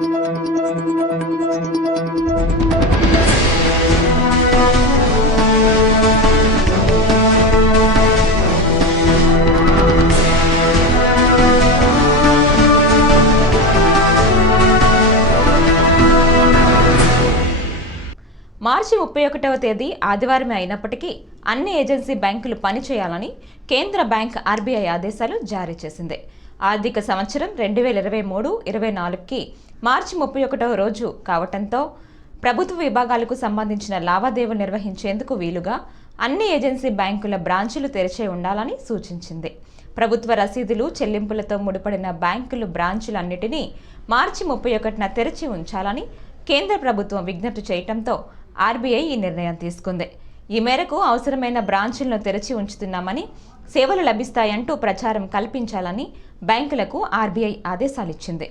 మార్చి 31వ తేదీ ఆదివారమే అయినప్పటికీ అన్ని ఏజెన్సీ బ్యాంకులు పనిచేయాలని కేంద్ర బ్యాంక్ ఆర్బీఐ ఆదేశాలు జారీ చేసింది. ఆర్థిక సంవత్సరం 2023-24కి మార్చి 31వ రోజు కావటంతో ప్రభుత్వ విభాగాలకు సంబంధించిన లావాదేవీలు నిర్వహించేందుకు వీలుగా అన్ని ఏజెన్సీ బ్యాంకుల బ్రాంచులు తెరిచే ఉండాలని సూచించింది. ప్రభుత్వ రసీదులు చెల్లింపులతో ముడిపడిన బ్యాంకులు బ్రాంచులన్నిటినీ మార్చి 31న తెరిచి ఉంచాలని కేంద్ర ప్రభుత్వం విజ్ఞప్తి చేయడంతో ఆర్బీఐ ఈ నిర్ణయం తీసుకుంది. ఈ మేరకు అవసరమైన బ్రాంచులను తెరిచి ఉంచుతున్నామని, సేవలు లభిస్తాయంటూ ప్రచారం కల్పించాలని బ్యాంకులకు ఆర్బీఐ ఆదేశాలిచ్చింది.